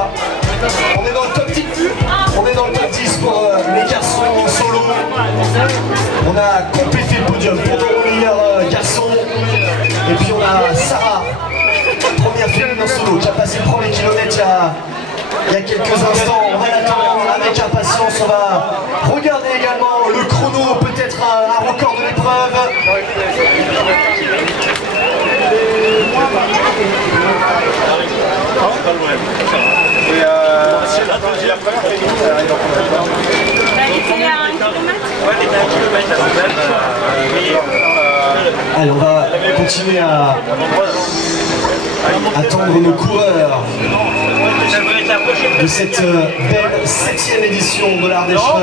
voilà. On est dans le top 10. On est dans le top 10 pour les garçons en solo. On a complété le podium pour nos meilleurs garçons. Et puis on a Sarah, première féminine en solo, qui a passé le premier kilomètre il y a quelques instants. On va l'attendre avec impatience. On va regarder également le chrono, peut-être un record de l'épreuve. Allez, on va continuer à attendre nos coureurs de cette belle 7e édition de l'Ardèche Run.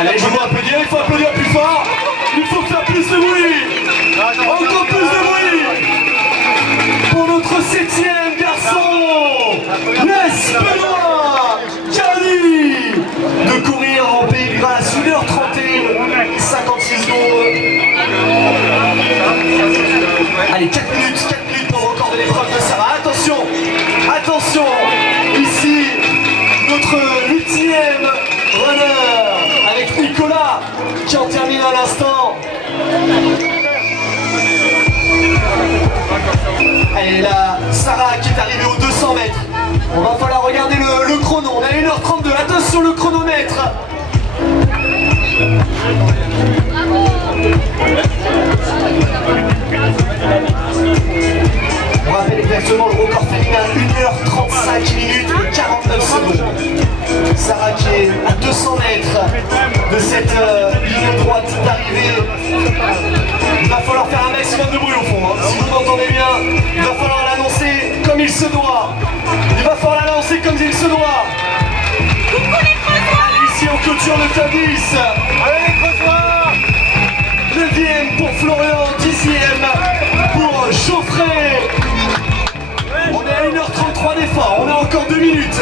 Allez, je vous applaudir, il faut applaudir plus fort, il faut faire plus de bruit, encore plus de bruit pour notre 7e garçon, Yes Benoît Cali, de courir en Pays de Grâce 1h31, 56 secondes. Allez, 4 minutes pour le record de l'épreuve de Sarah. Attention, attention, ici notre 8e runner avec Nicolas qui en termine à l'instant. Allez, là, Sarah qui est arrivée aux 200 mètres. On va falloir regarder le chrono. On a 1h32. Attention, le chronomètre. On rappelle exactement le record féminin, 1h35 minutes et 49 secondes. Sarah qui est à 200 mètres de cette ligne droite d'arrivée. Il va falloir faire un maximum de bruit au fond. Hein. Si vous m'entendez bien, il va falloir l'annoncer comme il se doit. Il va falloir l'annoncer comme il se doit. Allez, ici on clôture le top 10. Allez les Creusois. 9e pour Florian, 10e pour Geoffrey. On est à 1h33 d'effort, on a encore 2 minutes.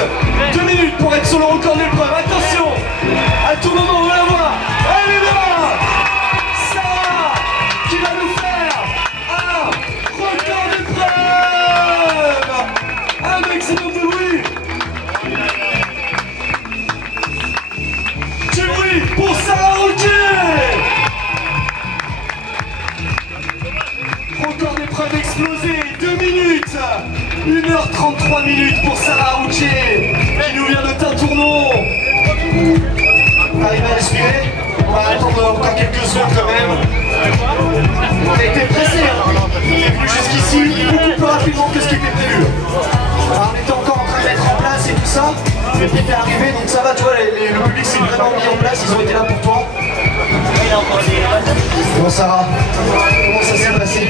2 minutes pour être sur le record de l'épreuve. Attention, à tout moment on va la voir. Elle est là, Sarah, qui va nous faire un record d'épreuve. Un maximum de bruit. Du bruit pour Sarah Rouquier. Record d'épreuve explosé, 2 minutes. 1h33 minutes pour Sarah Rouquier, qui nous vient de Tintournon. On arrive à respirer. On va attendre encore quelques secondes quand même. On a été pressé, hein. On est venu jusqu'ici beaucoup plus rapidement que ce qui était prévu. Alors, on était encore en train de mettre en place et tout ça. Mais puis t'es arrivé, donc ça va, tu vois, le public s'est vraiment mis en place, ils ont été là pour toi. Bon Sarah, comment ça s'est passé?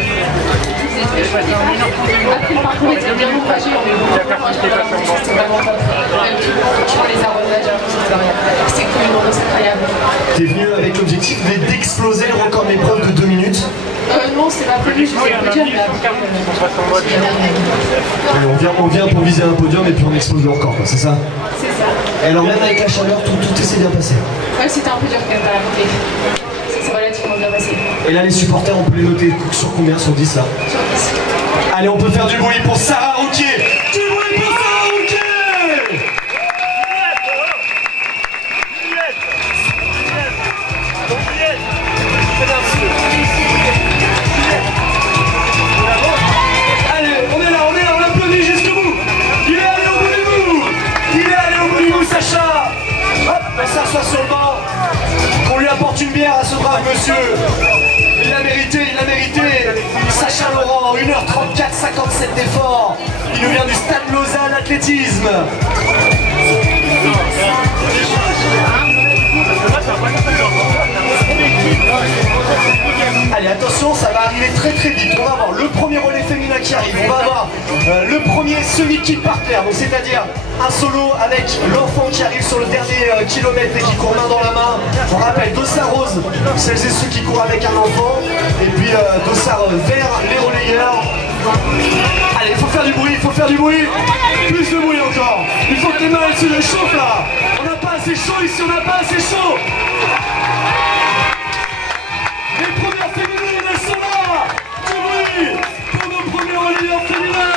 T'es venu avec l'objectif d'exploser le record d'épreuve de 2 minutes? Non, c'est pas prévu, je faisais un podium là. On vient pour viser un podium et puis on explose le record, c'est ça? C'est ça. Et alors même avec la chaleur, tout s'est bien passé? Ouais, c'était un peu dur quand même à la montée. Ça s'est relativement bien passé. Et là les supporters, on peut les noter sur combien? Sur 10 là? Sur 10. Allez, on peut faire du bruit pour Sarah Rouquier. Du bruit pour Sarah Rouquier. Allez, on est là, on applaudit jusqu'au bout. Il est allé au bout du bout. Il est allé au bout du bout, Sacha. Hop, on s'assoit sur le banc. Qu'on lui apporte une bière à ce brave monsieur. Il l'a mérité, il l'a mérité. Sacha Laurent, 1h34, 57 d'effort. Il nous vient du Stade Lausanne Athlétisme. Allez, attention, ça va arriver très vite. On va avoir le premier relais féminin qui arrive. On va avoir le premier semi-kit par terre, donc c'est-à-dire un solo avec l'enfant qui arrive sur le dernier kilomètre et qui court main dans la main. On rappelle dossard rose, celles et ceux qui courent avec un enfant, et puis dossard vert, les relayeurs. Allez, il faut faire du bruit, il faut faire du bruit. Plus de bruit encore. Il faut que les mains elles se réchauffent là. On n'a pas assez chaud ici, on n'a pas assez chaud. Les premières féminines, elles sont là. Du bruit pour nos premiers relayeurs féminins.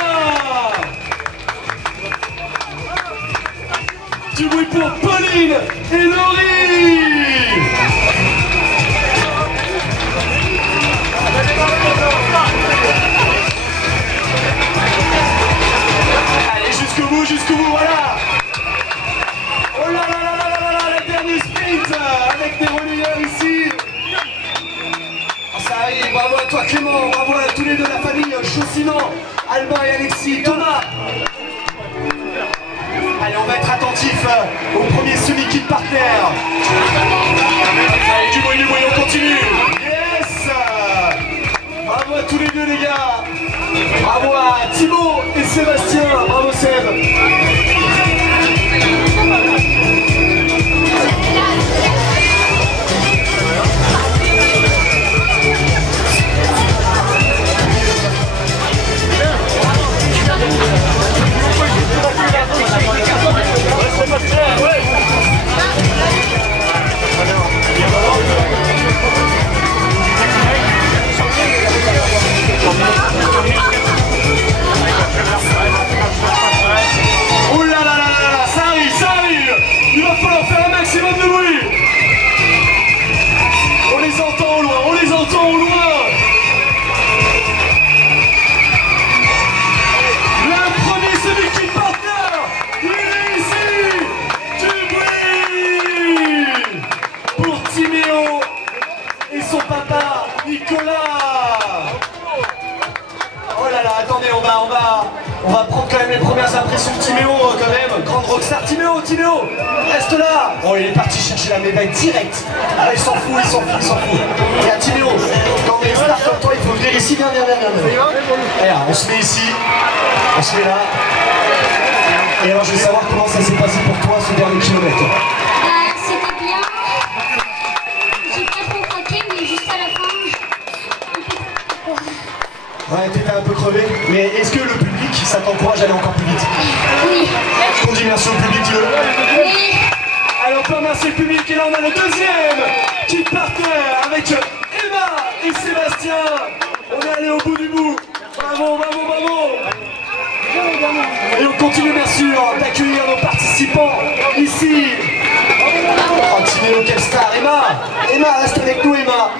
avec des relayeurs ici. Ça arrive, bravo à toi Clément, bravo à tous les deux, la famille Chaussinan, Alban et Alexis, Thomas. Allez, on va être attentif au premier semi-kit partenaire. Allez, du bruit, on continue. Yes. Bravo à tous les deux les gars. Bravo à Thibaut et Sébastien, bravo Seb. Oh là là là là, ça arrive, il va falloir faire un maximum de bruit. On les entend au loin, Le premier semi-kit partner, il est ici. Du bruit pour Timéo et son papa Nicolas. Oh là là, attendez, on va prendre quand même les premières impressions de Timéo quand même. Grande rockstar, Timéo, reste là. Oh, il est parti chercher la médaille direct. Ah, il s'en fout. Et à Timéo, quand on est star comme toi, il faut venir ici, viens. Regarde, on se met ici, on se met là. Et alors, je veux savoir comment ça s'est passé pour toi ce dernier kilomètre. C'était bien. J'ai pas trop craqué, mais juste à la fin, Ouais, t'étais un peu crevé, mais est-ce que le public, ça t'encourage à aller encore plus vite? oui. On dit merci au public, dis-le. Oui. Alors on peut remercier le public et là on a le deuxième qui partait avec Emma et Sébastien. On est allé au bout du bout. Bravo. Et on continue bien sûr d'accueillir nos participants ici. Oh Timéo, quelle star. Emma, reste avec nous Emma,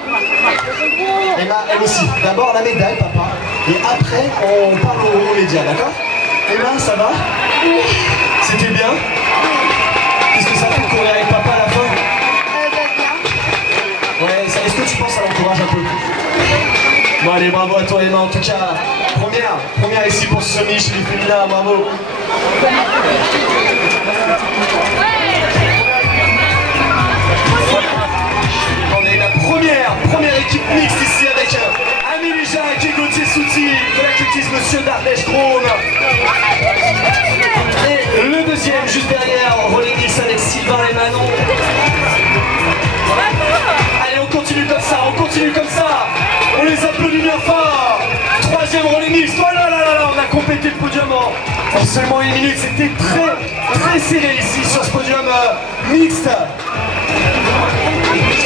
elle aussi. D'abord la médaille papa. Et après on parle aux médias, d'accord? Emma, ça va? Oui. C'était bien? Qu'est-ce que ça fait de courir avec papa à la fin? Bien. Ouais, est-ce que tu penses que ça l'encourage un peu? Bon allez, bravo à toi Emma, en tout cas, première ici pour ce semi chez les féminins, bravo. On est la première équipe mixte ici avec Amélie Jacques et Gauthier Souti de l'athlétisme Monsieur d'Ardèche-Drôme. Et le deuxième juste derrière, relais mix avec Sylvain et Manon. Allez, on continue comme ça, on les applaudit bien fort. Troisième relais mixte, oh là là là, on a complété le podium en seulement 1 minute, c'était très serré ici sur ce podium mixte.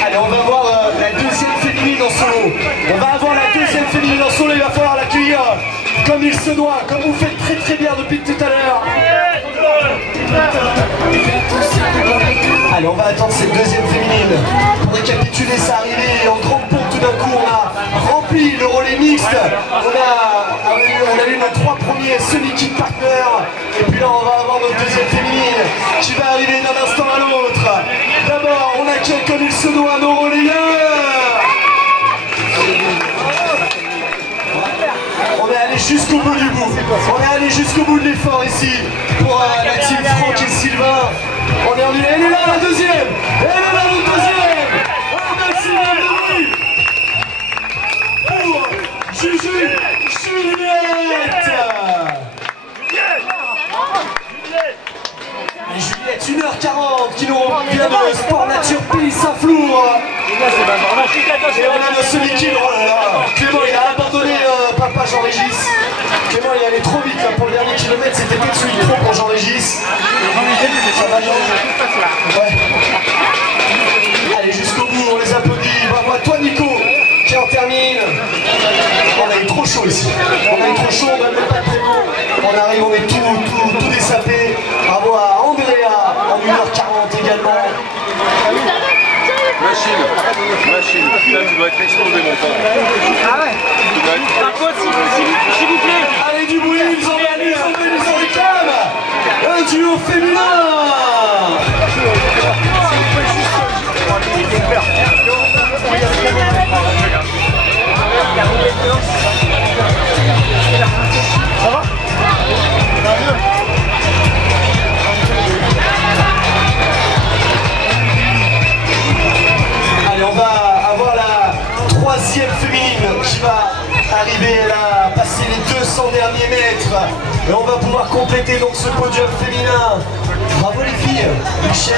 Allez, on va voir la deuxième féminine en solo. Il va falloir l'accueillir comme il se doit, comme vous faites très bien depuis tout à l'heure. Allez, on va attendre cette deuxième féminine. Pour récapituler, ça arrivait en grande pompe tout d'un coup. On a rempli le relais mixte. On a eu nos 3 premiers semi-kit partners. Et puis là, on va avoir notre deuxième féminine qui va arriver d'un instant à l'autre. D'abord, on accueille comme il se doit nos relayeurs. On est allé jusqu'au bout du bout. On est allé jusqu'au bout de l'effort ici pour la team Franck et Sylvain. On est en ligne. Elle est là la deuxième. Elle est là le deuxième. Un maximum de bruit pour Juju Juliette. Et Juliette, 1h40 qui nous vient de Sport Nature Pays Saint-Flour. Et on a notre semi-kit. Oh là là. Clément, il a abandonné papa Jean-Régis. Clément, il allait trop vite là, pour le dernier kilomètre. C'était peut-être celui de trop pour Jean-Régis. Ça va bien. Ouais. Allez, jusqu'au bout, on les applaudit. Bravo à toi, Nico, qui en termine. On a eu trop chaud ici. On a eu trop chaud, on n'a même pas de prénom. On arrive, on est tout désapé. Bravo à Andrea en 1h40 également. Machine. Là, tu dois être explosé, mon pote. Ah ouais. Par contre, s'il vous plaît. Allez, du bruit, ils en réclament. Un duo féminin. 200 derniers mètres. Et on va pouvoir compléter donc ce podium féminin. Bravo les filles. Michel.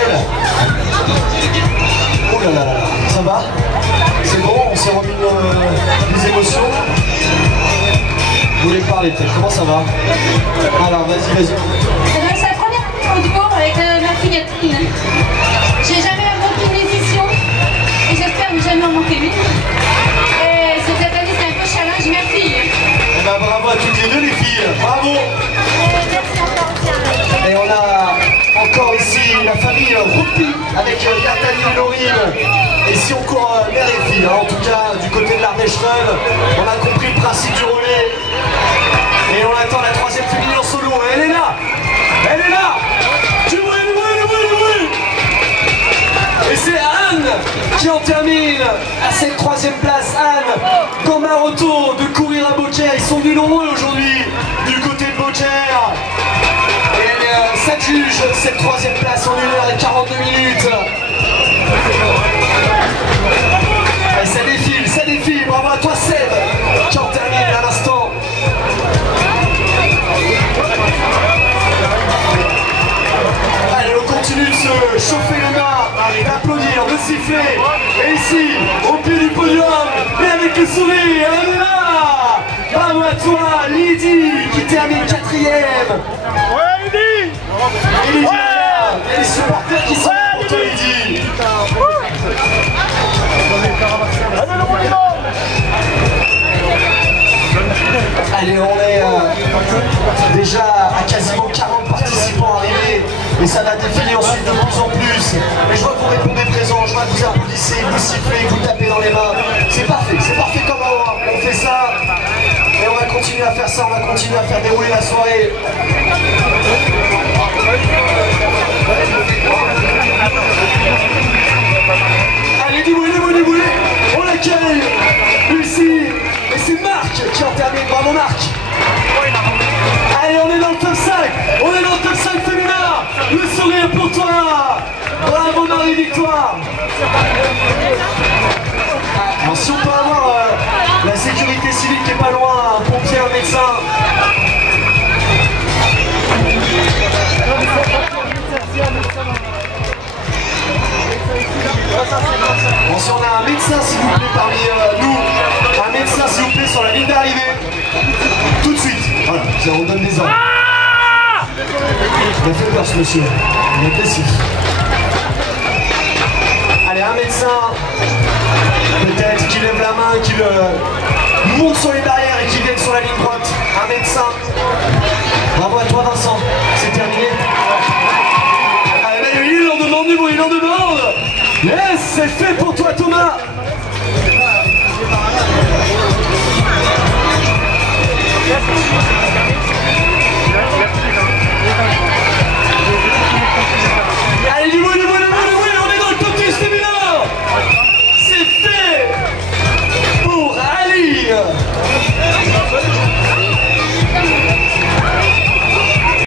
Oh là là là, ça va? C'est bon, on s'est remis des émotions. Vous voulez parler peut-être, comment ça va? Alors vas-y, vas-y. C'est la première fois au tour avec ma fille Catherine. J'ai jamais manqué une édition et j'espère ne jamais en manquer une. Et cette année c'est un peu challenge, merci. Eh ben, bravo à toutes les deux les filles, bravo. Merci encore, tiens. Et on a encore ici la famille Roupi avec Nathalie et Laurine. Et si on court mère et fille, hein, en tout cas du côté de l'Ardèche-Reuil, on a compris le principe du relais. Et on attend la troisième féminine en solo. Elle est là. Elle est là. Du bruit, du bruit, du bruit, du bruit. Et c'est Anne qui en termine à cette troisième place. Anne, comme un retour de courir à Beaucaire. Ils sont venus nombreux aujourd'hui du côté de Beaucaire. Et elle s'adjuge cette troisième place en 1h42 minutes. Et ça défile. Bravo à toi Seb qui en termine à l'instant. Allez, on continue de se chauffer les mains, d'applaudir, de siffler. Et ici, au pied du podium, et avec le sourire, elle est là. Bravo à toi, Lydie, qui termine 4ème. Ouais, Lydie. Et Lydie, il y a les supporters qui sont là pour toi, Lydie. Allez, on est déjà à quasiment 40 participants arrivés et ça va défiler ensuite de plus en plus. Et je vois que vous répondez présent, je vois que vous applaudissez, que vous sifflez, que vous tapez dans les mains. C'est parfait comme on fait ça. Et on va continuer à faire ça, on va continuer à faire dérouler la soirée. Allez, du bruit, on l'accueille ici. Et c'est Marc qui en termine, bravo Marc. Allez, on est dans le top 5, on est dans le top 5 féminin. Le sourire pour toi. Bravo Marie-Victoire. Alors si on peut avoir la sécurité civile qui est pas loin, un pompier, un médecin. Bon, si on a un médecin s'il vous plaît parmi nous, un médecin s'il vous plaît sur la ligne d'arrivée, tout de suite, voilà, on donne des ordres. Il a fait peur ce monsieur, il est agressif. Allez, un médecin, peut-être qui lève la main, qui monte sur les barrières et qui vienne sur la ligne droite. Un médecin. Bravo à toi Vincent, c'est terminé. Allez, il en demande du bruit, il en demande. Yes, c'est fait pour toi Thomas. Allez, du bruit, on est dans le top 10 féminin. C'est fait pour Ali.